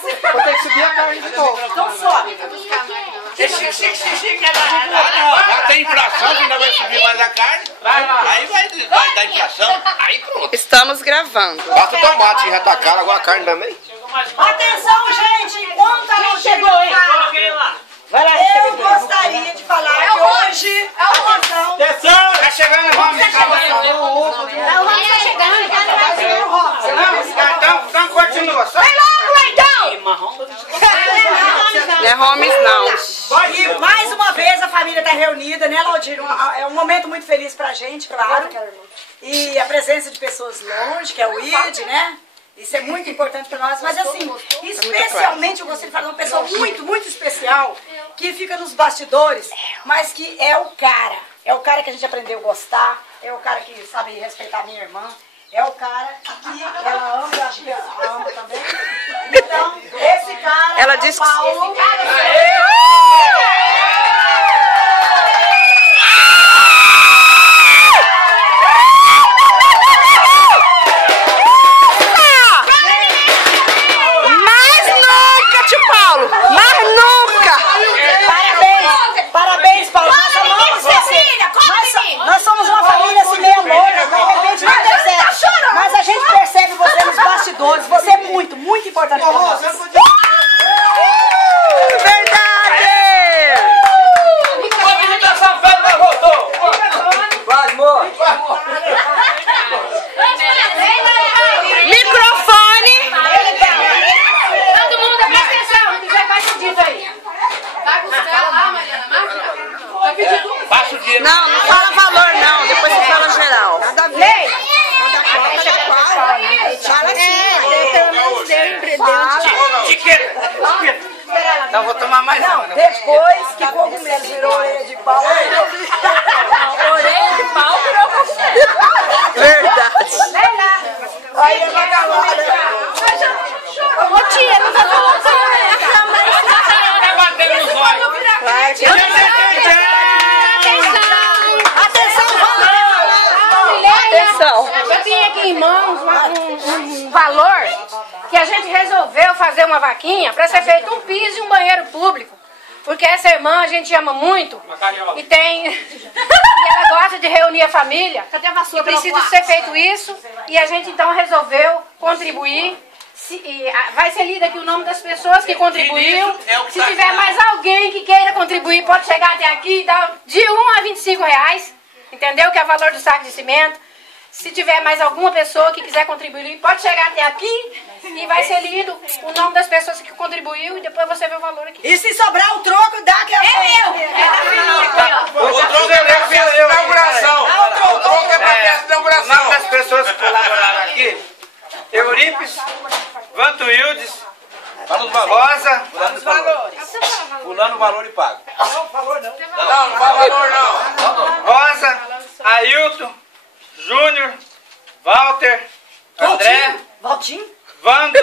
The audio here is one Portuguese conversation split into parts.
Vou ter que subir a carne de novo. Então sobe. Já tem inflação, que ainda vai subir mais a carne. Aí vai dar inflação. Aí pronto. Estamos gravando. Basta o tomate, que já tá caro, agora a carne também. Atenção, gente, enquanto ela não chegou em eu gostaria de falar que hoje, atenção, Tá chegando o Ramos. Então continua. vai logo então! Não é Homes, não. E mais uma vez a família está reunida, né, Laudir? É um momento muito feliz pra gente, claro. E a presença de pessoas longe, que é o ID, né? Isso é muito importante para nós, mas assim, especialmente eu gostaria de falar de uma pessoa muito, muito especial, que fica nos bastidores, mas que é o cara. É o cara que a gente aprendeu a gostar, é o cara que sabe respeitar a minha irmã, é o cara que ela ama, eu acho que ela ama também. Então, esse cara Ela é o disse que... Paulo. Parabéns, Paulo. Nós somos uma família assim, meio louca, de repente não deu certo. Mas a gente percebe você nos bastidores. Você é muito, muito importante para nós. Verdade! Vai, amor. Microfone! Todo mundo presta atenção, não quiser faz pedido aí. Vai buscar lá, Mariana, marca. Tá pedindo? Passa o dinheiro. Não, não fala valor, não. Depois você fala geral. Nada a ver. Fala assim. Etiqueta. Não, vou tomar mais Não, uma. depois que cogumelo virou orelha de pau. Orelha de pau virou cogumelo. Verdade. Aí é vagabundo. Ô tia, não tá colocando na câmera. Tá batendo nos olhos. Atenção. Eu tenho aqui em mãos um valor que a gente resolveu fazer uma vaquinha para ser feito um piso e um banheiro público. Porque essa irmã a gente ama muito e tem e ela gosta de reunir a família. Cadê a vassoura? E precisa ser feito isso e a gente então resolveu contribuir. Vai ser lido aqui o nome das pessoas que contribuíram. Se tiver mais alguém que queira contribuir, pode chegar até aqui e dar de 1 a 25 reais, entendeu? Que é o valor do saco de cimento. Se tiver mais alguma pessoa que quiser contribuir, pode chegar até aqui e vai ser lido o nome das pessoas que contribuiu e depois você vê o valor aqui. E se sobrar o troco, dá que É meu! É da filhinha aqui, ó. O troco é pra festa de inauguração. O troco é pra festa de inauguração. O nome das pessoas que colaboraram aqui: Eurípides, Vantuildes, Rosa, Pulando o valor e pago. não fala valor não. Rosa, Ailton, Júnior, Walter, André, Valtinho? Vando.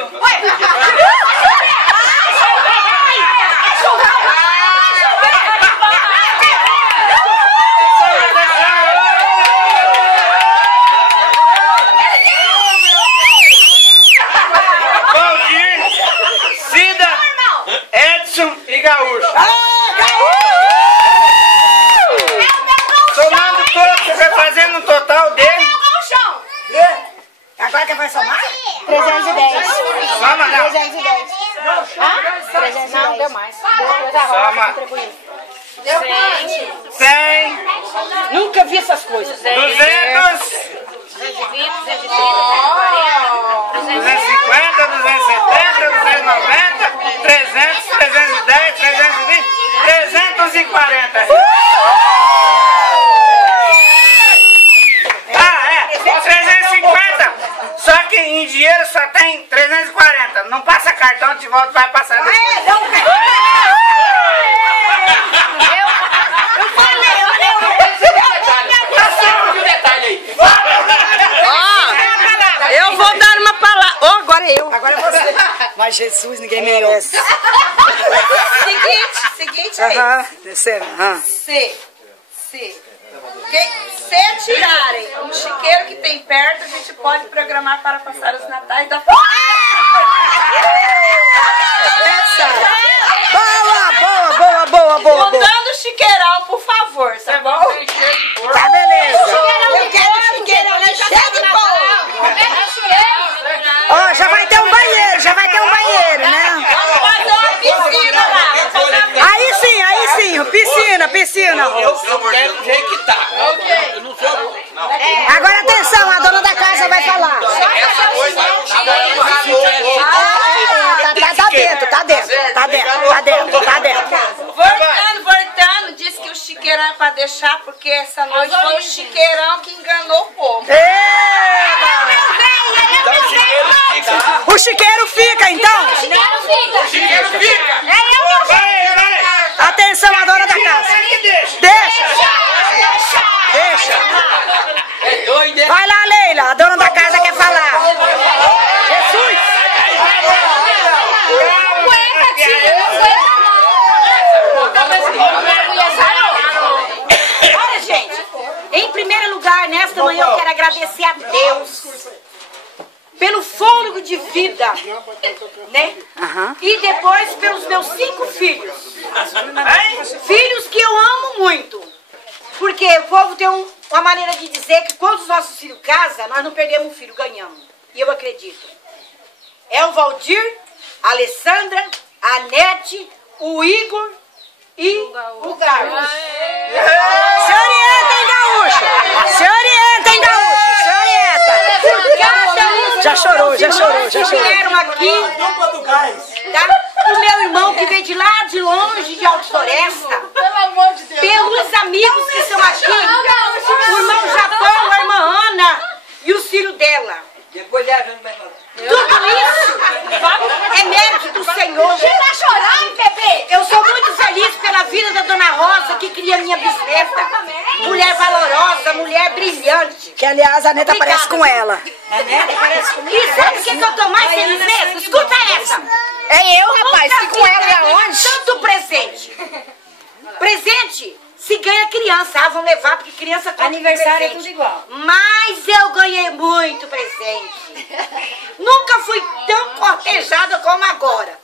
Valdir, Cida, Edson e Gaúcho. Somando todos, fazendo um total de... Agora que vai somar? 310. Soma não. 310. Ah? 310. Não, deu mais. Soma. 100. Nunca vi essas coisas. 200. 220, 230, 250, 270, 290, 300, 310, 320, 340. Ah, é, 350. Só que em dinheiro só tem 340. Não passa cartão, de volta vai passar. Eu falei, Eu vou dar uma palavra. Oh, agora eu. Agora é você. Mas Jesus, ninguém merece. Seguinte é Descendo. Se tirarem um chiqueiro que tem perto, a gente pode programar para passar os natais da família. deixar, porque essa noite foi o chiqueirão que enganou o povo. O chiqueiro fica, então? Chiqueiro fica. Atenção, a dona da casa. Deixa. Vai lá, Leila. A dona da casa quer falar. Jesus. Olha, gente, em primeiro lugar, nesta manhã eu quero agradecer a Deus pelo fôlego de vida, né? E depois pelos meus 5 filhos. Filhos que eu amo muito. Porque o povo tem uma maneira de dizer que quando os nossos filhos casam, nós não perdemos um filho, ganhamos. E eu acredito. É o Valdir, a Alessandra, a Nete, o Igor e o Carlos. Se orienta, hein, gaúcho? Se orienta, hein, gaúcho? Se orienta. Já chorou. Vieram aqui, tá? O meu irmão que veio de lá de longe, de Alto Floresta. Pelo amor de Deus. Pelos amigos que estão aqui. O irmão Japão, a irmã Ana e o filho dela. Depois a gente vai falar. Tudo isso é mérito do Senhor. Você tá chorando, bebê? Eu sou muito feliz pela vida da Dona Rosa, que cria minha bisneta. Mulher valorosa, mulher brilhante. Que, aliás, a neta Obrigada. parece com ela. A neta parece comigo. E sabe o que eu tô mais feliz mesmo? Escuta essa. É eu, rapaz. Nunca Fico com ela vi aonde? tanto presente. Presente se ganha criança. Ah, vão levar porque criança compra Aniversário é presente. tudo igual. Mas eu ganhei muito presente. Nunca fui tão cortejada como agora.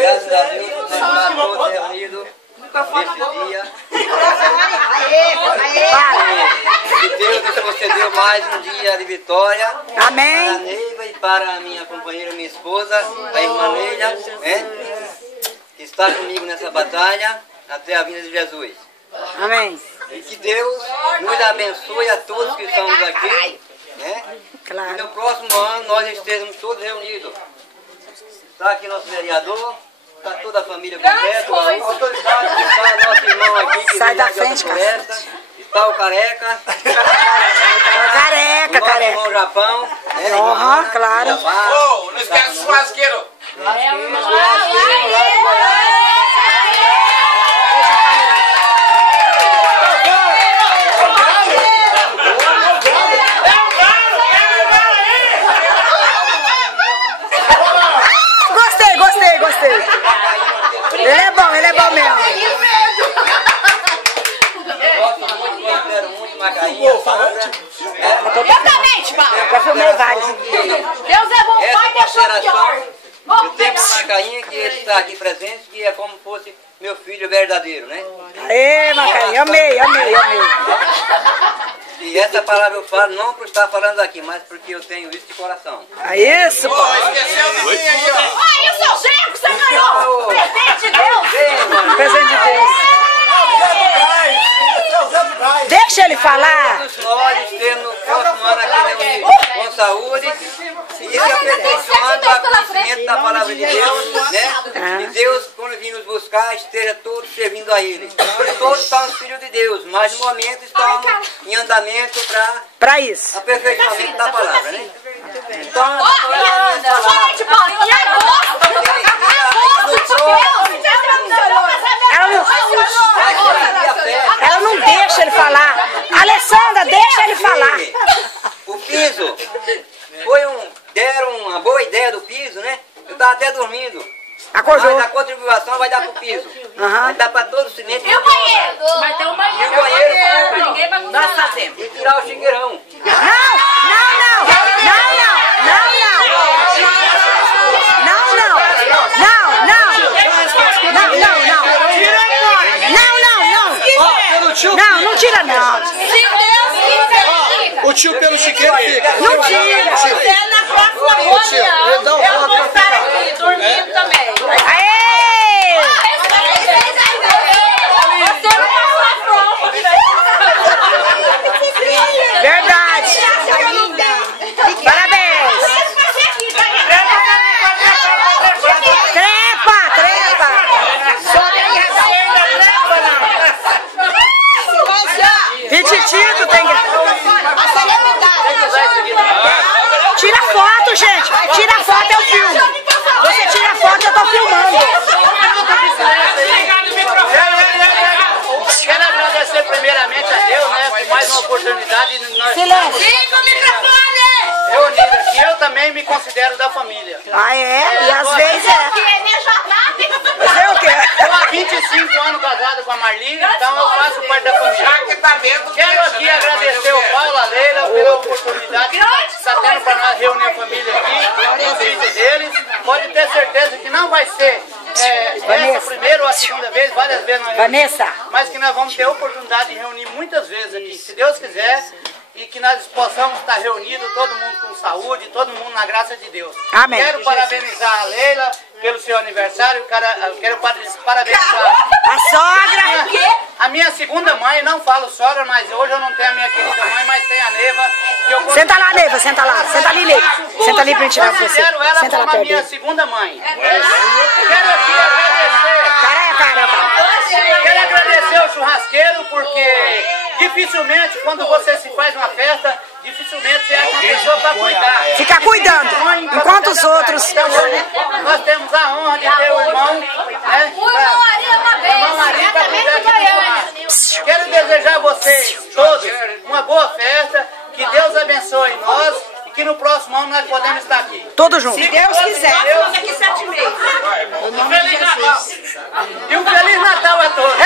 Graças a Deus, nós estamos todos reunidos nesse dia. Que Deus nos concedeu mais um dia de vitória. Amém. Para a Neiva e para a minha companheira, minha esposa, a irmã Neila, né? Que está comigo nessa batalha até a vinda de Jesus. Amém. E que Deus nos abençoe a todos que estamos aqui, né? Claro. E no próximo ano nós estejamos todos reunidos. Está aqui nosso vereador, está toda a família completa, a autoridade, está nosso irmão aqui, que Sai veio da lá de frente, Alta Floresta, está o Careca, Careca, o nosso careca. irmão Japão, né? Aham, claro. Ô, não esquece o churrasqueiro. Gostei. Ele é bom mesmo. Gosto muito, considero muito Macainha, Sandra. Exatamente, Paulo. Já filmei vários. Deus é bom, Essa pai, deixou pior. eu tenho com Macainha, que ele está aqui presente, que é como fosse meu filho verdadeiro, né? Aê, Macainha, amei. E essa palavra eu falo não por estar falando aqui, mas porque eu tenho isso de coração. É isso, pô. Esqueceu de mim aí, ó. Ai, o seu Jeco, você ganhou! Presente de Deus! Presente de Deus. Deixa ele falar. Todos nós estamos no próximo ano aqui reunidos com saúde e se aperfeiçoando a conhecimento da palavra de Deus, né? E Deus, quando vir nos buscar, esteja todos servindo a Ele. Porque todos somos filhos de Deus, mas no momento estamos em andamento para isso. aperfeiçoamento da palavra, né? Então, Gente, Paulo, em agosto! Ela não deixa ele falar. Alessandra, deixa ele falar. O piso deram uma boa ideia do piso, né? Eu estava até dormindo. Acordou. Mas a contribuição vai dar pro piso. Vai dar para todo o cimento. E o banheiro? Vai ter um banheiro. E o banheiro? Ninguém vai Nós fazemos. E tirar o chiqueirão. Não. do tio? Não, não tira não. Se Deus quiser. O tio pelo chiqueiro fica. Não tira. Até na próxima reunião, eu vou estar aqui dormindo também. Aê! Você não passou a prova. Verdade. Parabéns. Trepa, trepa. Pititito tem que... Tira foto, gente. Tira foto, eu filmo. Você tira foto, eu tô filmando. Quero agradecer primeiramente a Deus, né, por mais uma oportunidade de nós reunidos aqui. Eu também me considero da família. Ah, é? E às vezes é. Fazer o quê? Estou há 25 anos casado com a Marli, então eu faço parte da família. Quero aqui agradecer o Paulo, a Leila, pela oportunidade que está tendo para nós reunir a família aqui, no vídeo deles. Pode ter certeza que não vai ser essa primeira ou a segunda vez, várias vezes nós Vanessa. mas que nós vamos ter a oportunidade de reunir muitas vezes aqui, se Deus quiser, e que nós possamos estar reunidos, todo mundo com saúde, todo mundo na graça de Deus. Amém. Quero parabenizar a Leila pelo seu aniversário, quero parabenizar A sogra. a minha segunda mãe, não falo sogra, mas hoje eu não tenho a minha querida mãe, mas tenho a Neiva. Que eu Senta lá, Neiva, senta lá. Senta ali, Neiva. Senta ali pra gente tirar você. considero ela Senta lá como a perto minha dele. segunda mãe. Quero aqui agradecer. Quero agradecer ao churrasqueiro, porque dificilmente, quando você se faz uma festa, dificilmente você acha uma pessoa para cuidar. Fica cuidando, enquanto os outros... Então, nós temos a honra de ter o irmão, né? O irmão Ari para cuidar aqui do churrasco. Quero desejar a vocês todos uma boa festa, que Deus abençoe nós e que no próximo ano nós podemos estar aqui. Todos juntos. Se Deus quiser. Deus. Daqui 7 meses. Feliz Natal! E um Feliz Natal a todos!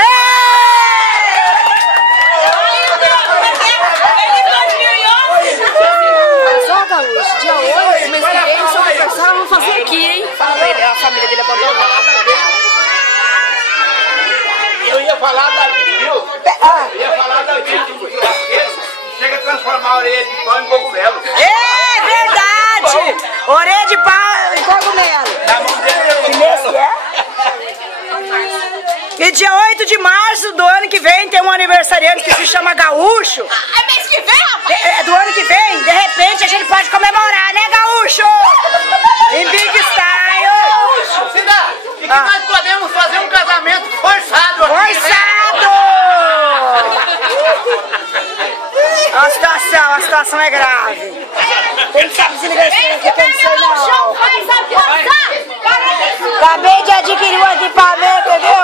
Só, Gaúcho, dia 8, mês que vem, seu aniversário, vamos fazer aqui, hein? Fala pra ele, a família dele abandonada. Eu ia falar da viu? Eu ia falar da viu. Chega a transformar a orelha de pão em cogumelo. É verdade! Orelha de pau e cogumelo. Na mão dele. Que mês que é? E dia 8 de março do ano que vem tem um aniversariante que se chama Gaúcho. É mês que vem, rapaz? Do ano que vem, de repente a gente pode comemorar, né, Gaúcho? Em Big Style. Cida, e que nós podemos fazer um casamento forçado aqui, Forçado! A situação é grave. Tem que desligar esse aqui, que eu não sei não. Faz a Acabei de adquirir um equipamento, entendeu?